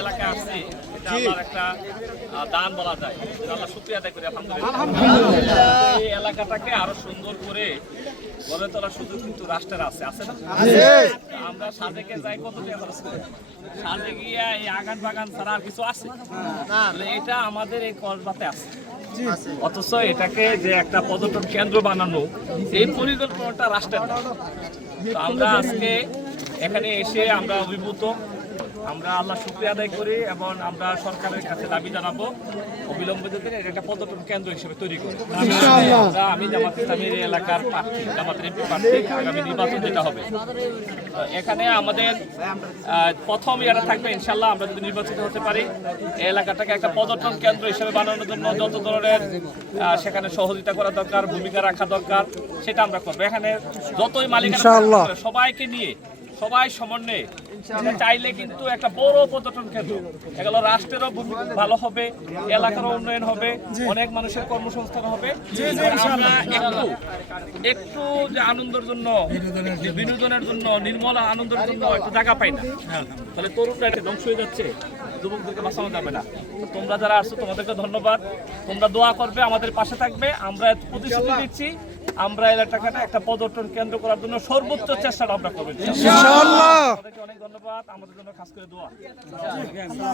এলাকা আসছে একটা দান বলা যায়, আল্লাহ শুকরিয়া আদায় করি আলহামদুলিল্লাহ। এই এলাকাটাকে আরো সুন্দর করে গড়ে তোলার সুযোগ কিন্তু রাষ্ট্রের আছে না? আমরা সাজেকে যাই কত সাজে গিয়া এই আগান বাগান ছাড়া আর কিছু আছে? এটা আমাদের এই কসবাতে আছে, অথচ এটাকে যে একটা পর্যটন কেন্দ্র বানানো এই পরিকল্পনাটা রাষ্ট্রের। আমরা আজকে এখানে এসে আমরা অভিভূত, আমরা আল্লাহ শুকরিয়া আদায় করি এবং আমরা সরকারের কাছে দাবি জানাবো অবিলম্বে এটা একটা পর্যটন কেন্দ্র হিসেবে তৈরি করি। আমি জামাত ইসলামীর এলাকার প্রার্থী, জামাতের এমপি প্রার্থী, আগামী নির্বাচন যেটা হবে এখানে আমাদের প্রথম এটা থাকবে ইনশাল্লাহ, আমরা যদি নির্বাচিত হতে পারি এই এলাকাটাকে একটা পর্যটন কেন্দ্র হিসেবে বানানোর জন্য যত ধরনের সেখানে সহযোগিতা করা দরকার, ভূমিকা রাখা দরকার সেটা আমরা করবো। এখানে যতই মালিক সবাইকে নিয়ে সবাই সমন্বয়ে চাইলে কিন্তু একটা বড় পর্যটন কেন্দ্র, এগুলো রাষ্ট্রেরও ভালো হবে, এলাকারও উন্নয়ন হবে, অনেক মানুষের কর্মসংস্থান হবে। একটু যে আনন্দের জন্য, বিনোদনের জন্য, নির্মল আনন্দের জন্য একটু জায়গা পাই না, তাহলে তরুণরা এটা ধ্বংস হয়ে যাচ্ছে, যুবকদেরকে বাঁচানো যাবে না। তোমরা যারা আসছো তোমাদেরকে ধন্যবাদ, তোমরা দোয়া করবে, আমাদের পাশে থাকবে। আমরা প্রতিশ্রুতি দিচ্ছি আমরা এলাকাটা একটা পর্যটন কেন্দ্র করার জন্য সর্বোচ্চ চেষ্টাটা আমরা করবো ইনশাআল্লাহ। অনেক ধন্যবাদ, আমাদের জন্য খাস করে দোয়া।